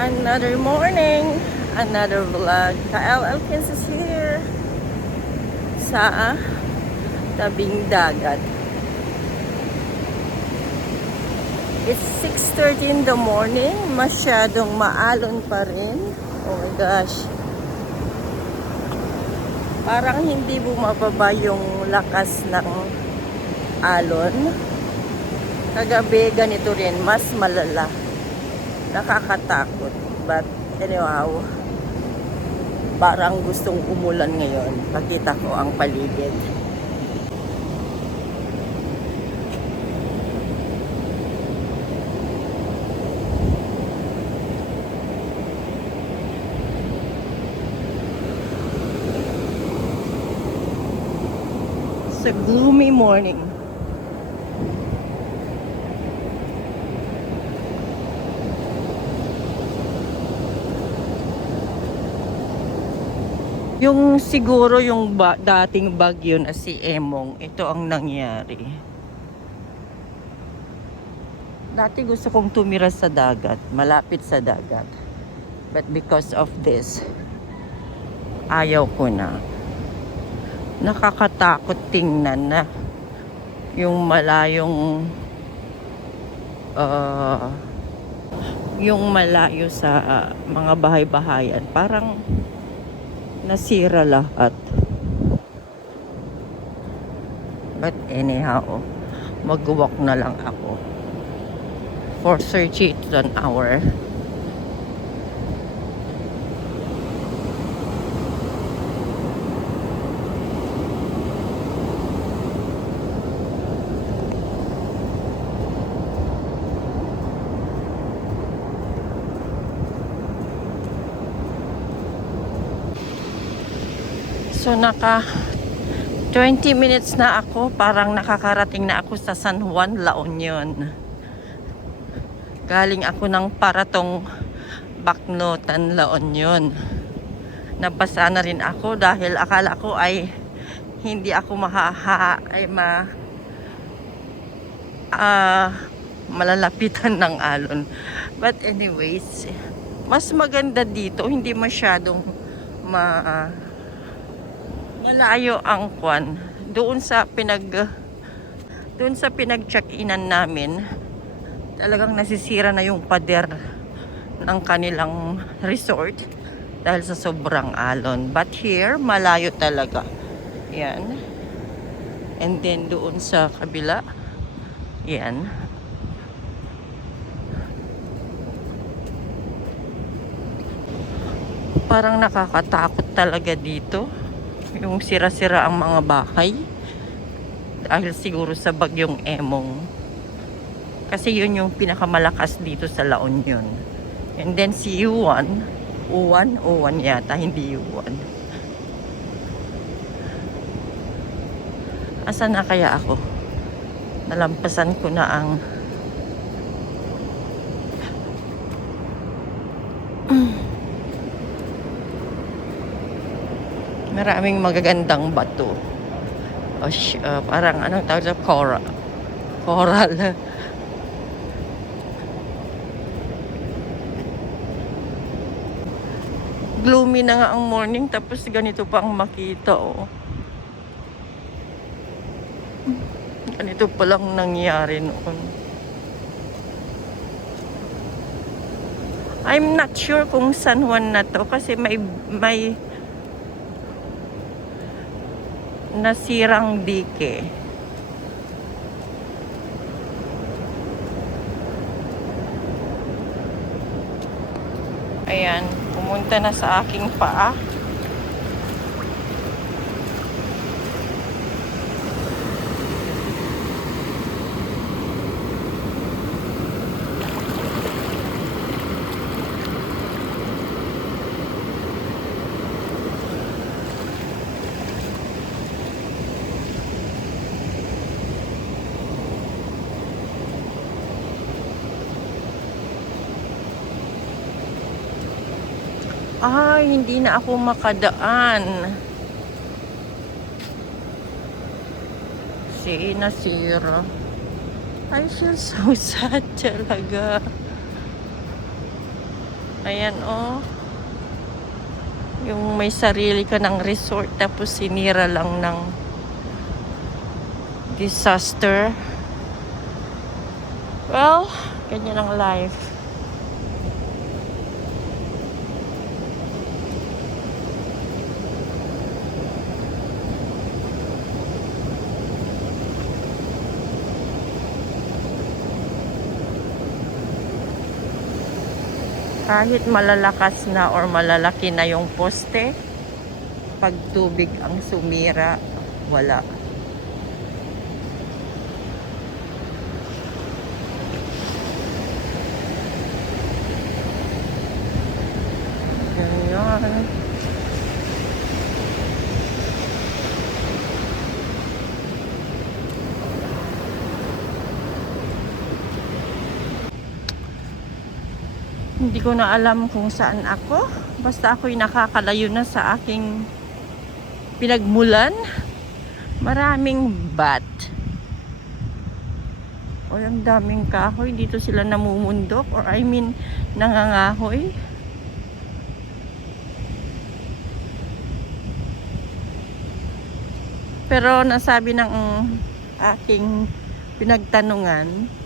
Another morning, another vlog. Kyle Elkins is here sa tabing dagat. It's 6:30 in the morning. Masyadong maalon pa rin. Oh my gosh. Parang hindi bumababa yung lakas ng alon. Kagabi ganito rin, mas malala. Nakakatakot. But anyhow, parang gustong umulan ngayon. Pakita ko ang paligid. It's a gloomy morning. Yung siguro yung dating bagyo na si Emong, ito ang nangyari. Dati gusto kong tumira sa dagat, malapit sa dagat. But because of this, ayaw ko na. Nakakatakot tingnan na yung malayong yung malayo sa mga bahay-bahayan. Parang nasira lahat. But anyhow, mag-walk na lang ako for 30 to an hour. So naka 20 minutes na ako, parang nakakarating na ako sa San Juan, La Union. Galing ako ng Paratong Baknotan, La Union. Nabasa na rin ako dahil akala ko ay hindi ako malalapitan ng alon. But anyways, mas maganda dito, hindi masyadong malayo ang kwan. Doon sa pinag-check-inan namin, talagang nasisira na yung pader ng kanilang resort dahil sa sobrang alon. But here, malayo talaga. Yan. And then doon sa kabila, yan. Parang nakakatakot talaga dito. Yung sira-sira ang mga bahay dahil siguro sa bagyong Emong, kasi yun yung pinakamalakas dito sa La Union. And then si Uwan yata, hindi Uwan. Asan na kaya ako? Nalampasan ko na ang maraming magagandang bato. Parang anong tawag sa coral. Gloomy na nga ang morning, tapos ganito pa ang makita, oh. Ganito pa lang nangyari noon. I'm not sure kung San Juan na to kasi may nasirang dike. Ayan, pumunta na sa aking paa. Ay, hindi na ako makadaan. Nasira. I feel so sad talaga. Ayan, oh. Yung may sarili ka ng resort tapos sinira lang ng disaster. Well, ganyan ang life. Kahit malalakas na or malalaki na yung poste, pag tubig ang sumira, wala. Ganyan. Hindi ko na alam kung saan ako. Basta ako'y nakakalayo na sa aking pinagmulan. Maraming bat. O, ang daming kahoy. Dito sila namumundok. Or I mean, nangangahoy. Pero nasabi ng aking pinagtanungan,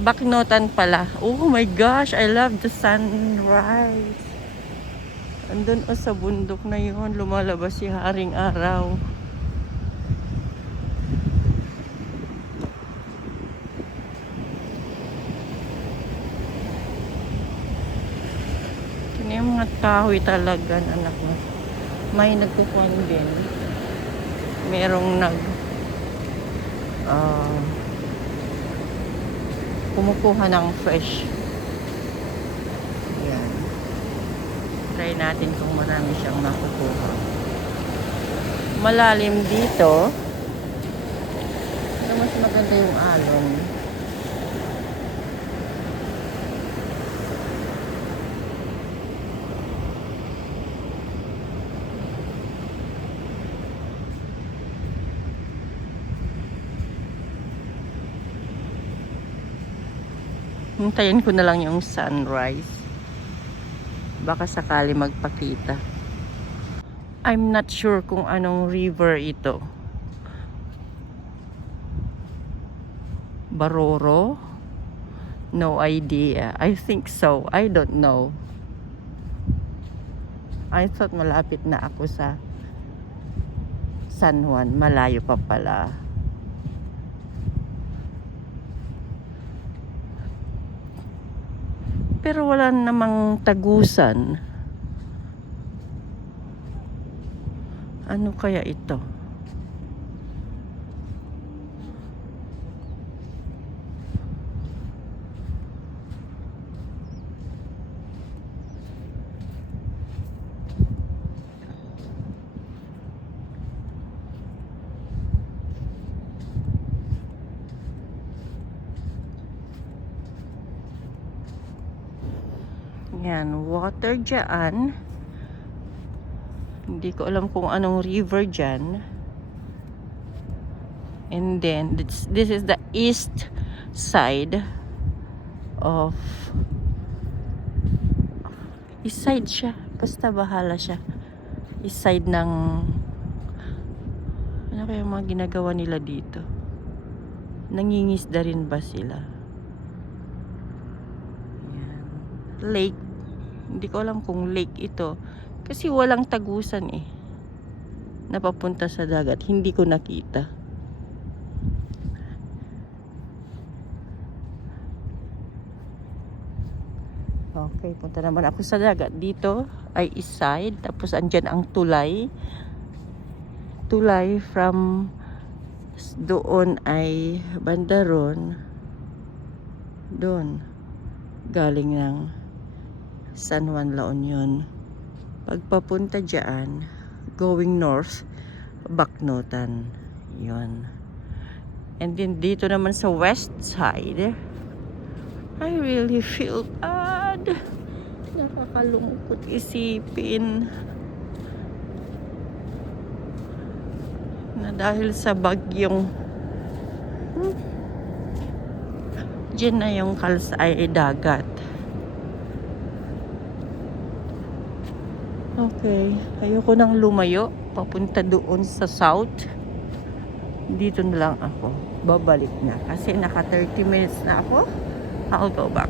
Baknotan pala. Oh my gosh, I love the sunrise. Andun o sa bundok na yun, lumalabas si Haring Araw. Ito yung mga kahoy talaga, anak mo. May nagkukuhan din. Merong kumukuha ng fresh. Yan. Try natin kung marami siyang makukuha. Malalim dito. Pero mas maganda yung alon. Hintayin ko na lang yung sunrise. Baka sakali magpakita. I'm not sure kung anong river ito. Baroro? No idea. I think so. I don't know. I thought malapit na ako sa San Juan. Malayo pa pala. Pero wala namang tagusan. Ano kaya ito? Yan, water dyan. Hindi ko alam kung anong river dyan. And then, this is the east side of... East side siya. Basta bahala siya. East side ng... Ano kaya mga ginagawa nila dito? Nangingisda rin ba sila? Yan. Lake. Hindi ko alam kung lake ito. Kasi walang tagusan eh. Napapunta sa dagat. Hindi ko nakita. Okay, punta naman ako sa dagat. Dito ay east side. Tapos andyan ang tulay. Tulay from doon ay bandaron. Doon. Galing ng San Juan, La Union. Pagpapunta dyan, going north, Baknotan. Yun. And then dito naman sa west side, I really feel bad. Nakakalungkot isipin na dahil sa bagyong dyan na yung ay dagat. Okay. Ayoko nang lumayo. Papunta doon sa south. Dito na lang ako. Babalik na. Kasi naka 30 minutes na ako. I'll go back.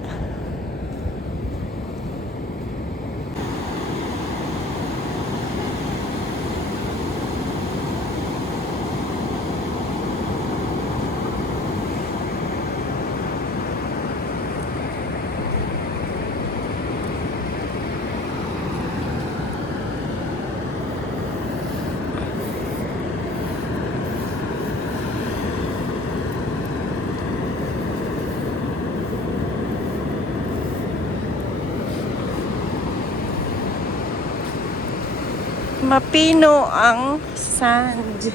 Mapino ang sand.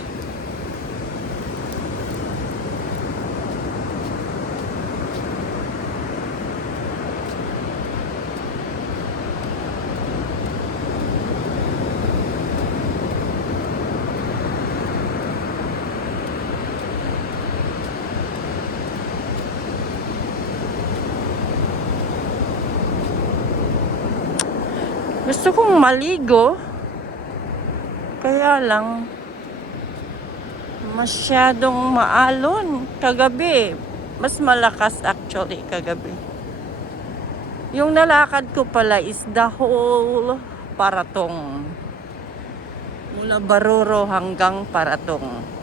Gusto kong maligo. Kaya lang, masyadong maalon kagabi. Mas malakas actually kagabi. Yung nalakad ko pala is the whole Paratong. Mula Baruro hanggang Paratong.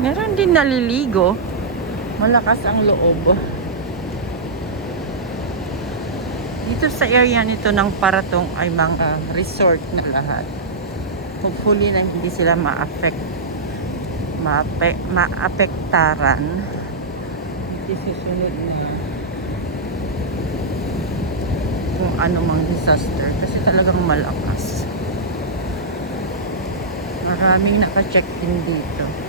Meron din naliligo. Malakas ang loob. Dito sa area nito ng Paratong ay mga resort na lahat. Hopefully na hindi sila maapektaran. Susunod na kung anumang disaster. Kasi talagang malakas. Maraming naka-check-in dito.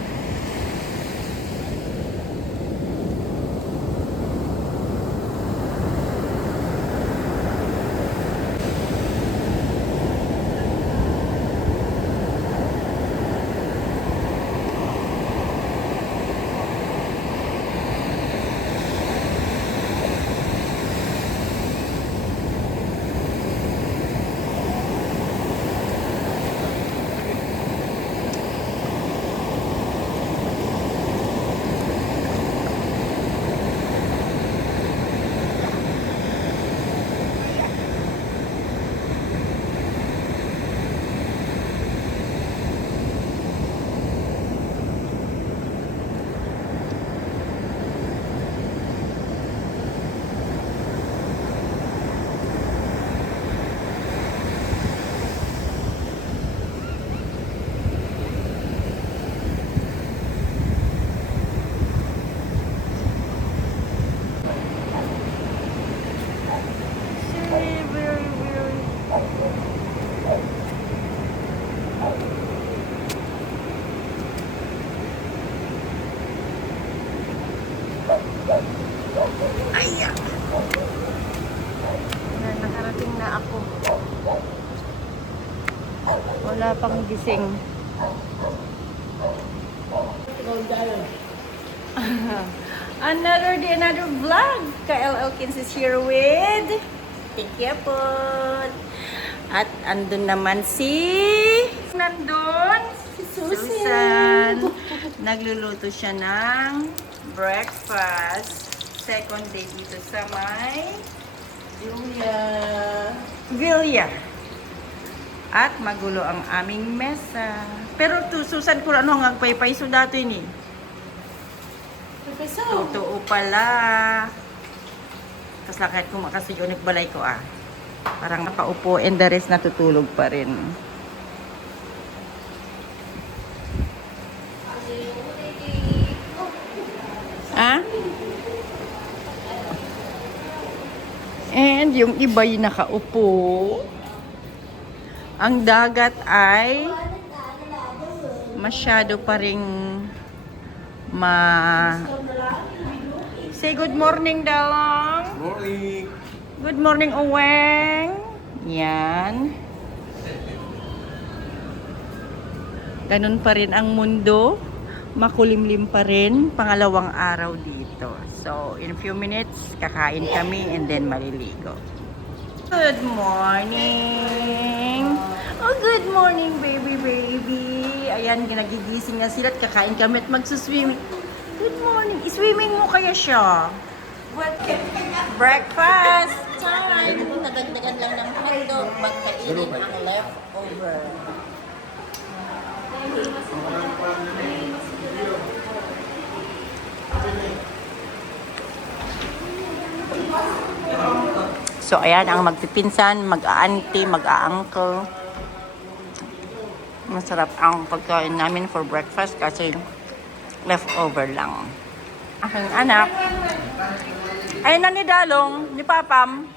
Ayan. Nakarating na ako. Wala pang gising. Another day, another vlog. Kyle Elkins is here with Tiki Apot. At andun naman nandun si Susan. Nagluluto siya ng breakfast. Second day dito sa may Villa. At magulo ang aming mesa. Pero Susan, kung ano ang agpaypay so dato ini. Totoo pala. Tapos lang kahit kumakasuyo, nagbalay ko Parang nakaupo and the rest natutulog pa rin. And yung iba yung nakaupo. Ang dagat ay masyado pa ring Say good morning, Dalong. Morning. Good morning, Oweng. Yan. Ganun pa rin ang mundo. Makulimlim pa rin. Pangalawang araw dito. So, in a few minutes, kakain kami and then maliligo. Good morning! Oh, good morning, baby. Ayan, nagigising na sila at kakain kami at magsuswimming. Good morning. Iswimming mo kaya siya? Breakfast time! Nadagdagan lang ng hotdog. Magkainin ang leftover. So, ayan ang magpipinsan, mag-auntie, mag-a-uncle. Masarap ang pagkain namin for breakfast kasi leftover lang. Aking anak. Ayun na ni Dalong, ni Papam.